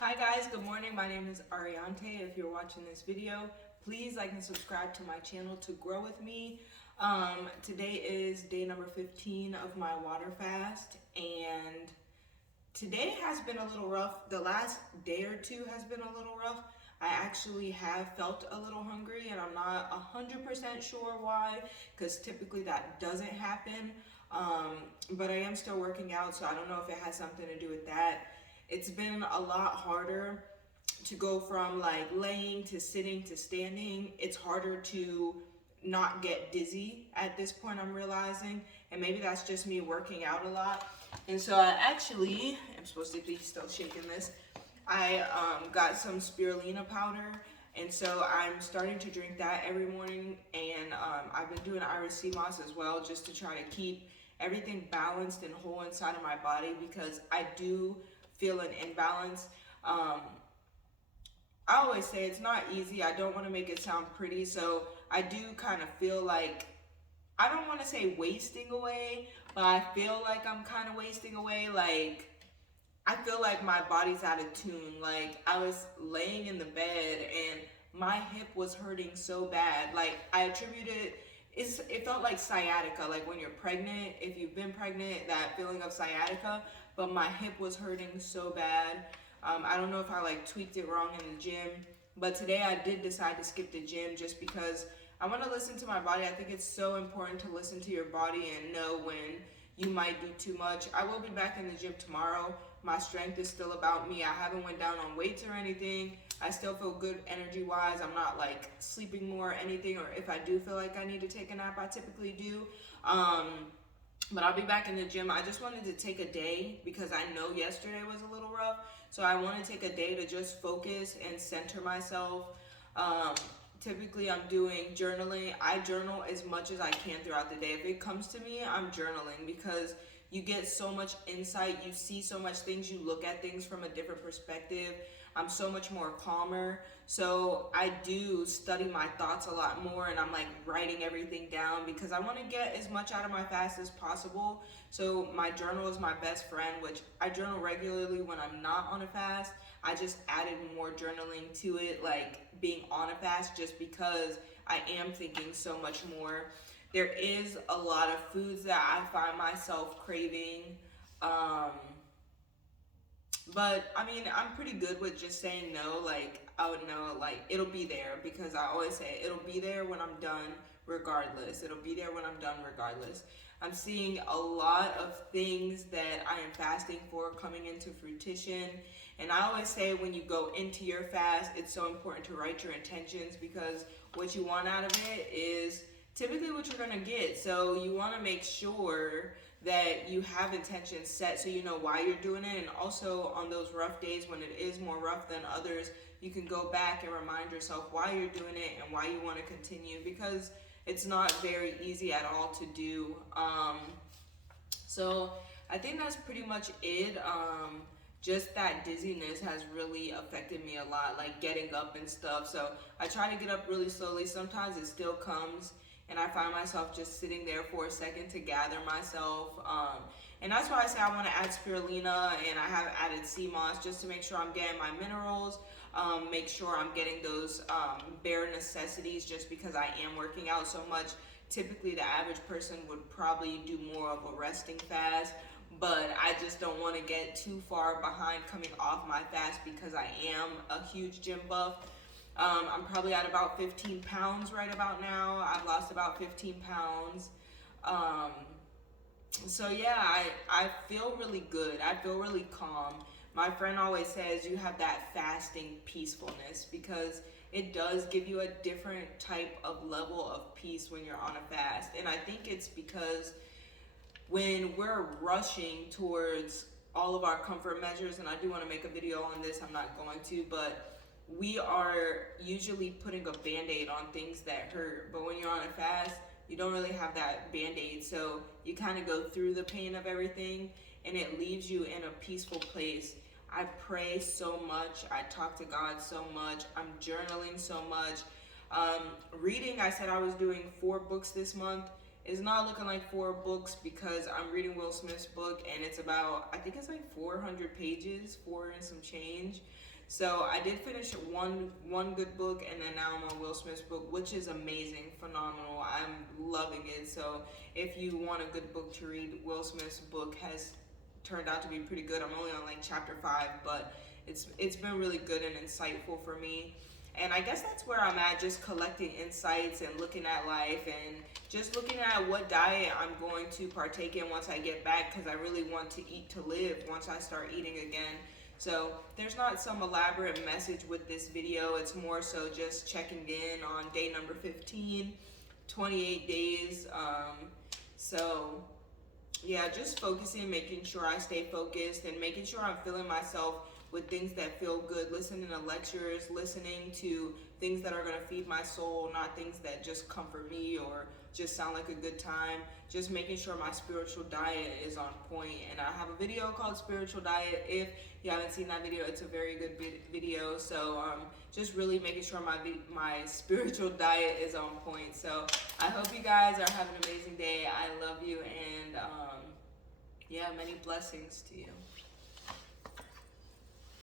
Hi guys, good morning. My name is Ariante. If you're watching this video, please like and subscribe to my channel to grow with me. Today is day number 15 of my water fast, and today has been a little rough. The last day or two has been a little rough. I actually have felt a little hungry, and I'm not 100% sure why, because typically that doesn't happen. But I am still working out, so I don't know if it has something to do with that. It's been a lot harder to go from like laying to sitting to standing. It's harder to not get dizzy at this point, I'm realizing, and maybe that's just me working out a lot. And so I actually am supposed to be still shaking this. I got some spirulina powder, and so I'm starting to drink that every morning. And I've been doing Irish sea moss as well, just to try to keep everything balanced and whole inside of my body, because I do feel an imbalance. I always say it's not easy. I don't want to make it sound pretty, so I do kind of feel like, I don't want to say wasting away, but I feel like I'm kind of wasting away. Like, I feel like my body's out of tune. Like, I was laying in the bed and my hip was hurting so bad. Like, I attribute it felt like sciatica, like when you're pregnant, if you've been pregnant, that feeling of sciatica, but my hip was hurting so bad. I don't know if I like tweaked it wrong in the gym, but today I did decide to skip the gym just because I want to listen to my body. I think it's so important to listen to your body and know when you might do too much. I will be back in the gym tomorrow. My strength is still about me. I haven't went down on weights or anything. I still feel good energy wise. I'm not like sleeping more or anything, or if I do feel like I need to take a nap, I typically do. But I'll be back in the gym. I just wanted to take a day because I know yesterday was a little rough. So I want to take a day to just focus and center myself. Um, Typically I'm doing journaling. I journal as much as I can throughout the day. If it comes to me, I'm journaling because you get so much insight. You see so much things. You look at things from a different perspective. I'm so much more calmer. So I do study my thoughts a lot more, and I'm like writing everything down because I want to get as much out of my fast as possible. So my journal is my best friend, which I journal regularly when I'm not on a fast. I just added more journaling to it, like being on a fast, just because I am thinking so much more. There is a lot of foods that I find myself craving. Um, but I mean, I'm pretty good with just saying no. Like, I would know, like, it'll be there because I always say it'll be there when I'm done, regardless. It'll be there when I'm done, regardless. I'm seeing a lot of things that I am fasting for coming into fruition. And I always say when you go into your fast, it's so important to write your intentions because what you want out of it is typically what you're going to get. So you want to make sure that you have intentions set so you know why you're doing it. And also on those rough days when it is more rough than others, you can go back and remind yourself why you're doing it and why you want to continue, because it's not very easy at all to do. So I think that's pretty much it. Just that dizziness has really affected me a lot, like getting up and stuff. So I try to get up really slowly. Sometimes it still comes, and I find myself just sitting there for a second to gather myself. And that's why I say I want to add spirulina, and I have added sea moss just to make sure I'm getting my minerals, make sure I'm getting those bare necessities, just because I am working out so much. Typically, the average person would probably do more of a resting fast, but I just don't want to get too far behind coming off my fast because I am a huge gym buff. I'm probably at about 15 pounds right about now. I've lost about 15 pounds. Um, so yeah, I feel really good. I feel really calm. My friend always says you have that fasting peacefulness because it does give you a different type of level of peace when you're on a fast. And I think it's because when we're rushing towards all of our comfort measures, and I do want to make a video on this, I'm not going to, but we are usually putting a band-aid on things that hurt. But when you're on a fast, you don't really have that band-aid, so you kind of go through the pain of everything and it leaves you in a peaceful place. I pray so much, I talk to God so much, I'm journaling so much. Reading, I said I was doing 4 books this month. It's not looking like 4 books because I'm reading Will Smith's book, and it's about, I think it's like 400 pages, 4 and some change. So I did finish one good book, and then now I'm on Will Smith's book, which is amazing, phenomenal. I'm loving it. So if you want a good book to read, Will Smith's book has turned out to be pretty good. I'm only on like chapter 5, but it's been really good and insightful for me. And I guess that's where I'm at, just collecting insights and looking at life and just looking at what diet I'm going to partake in once I get back, because I really want to eat to live once I start eating again. So there's not some elaborate message with this video. It's more so just checking in on day number 15, 28 days. So yeah, just focusing, making sure I stay focused and making sure I'm filling myself with things that feel good, listening to lectures, listening to things that are going to feed my soul, not things that just comfort me or just sound like a good time. Just making sure my spiritual diet is on point. And I have a video called Spiritual Diet. If you haven't seen that video, it's a very good video. So just really making sure my spiritual diet is on point. So I hope you guys are having an amazing day. I love you, and yeah, many blessings to you.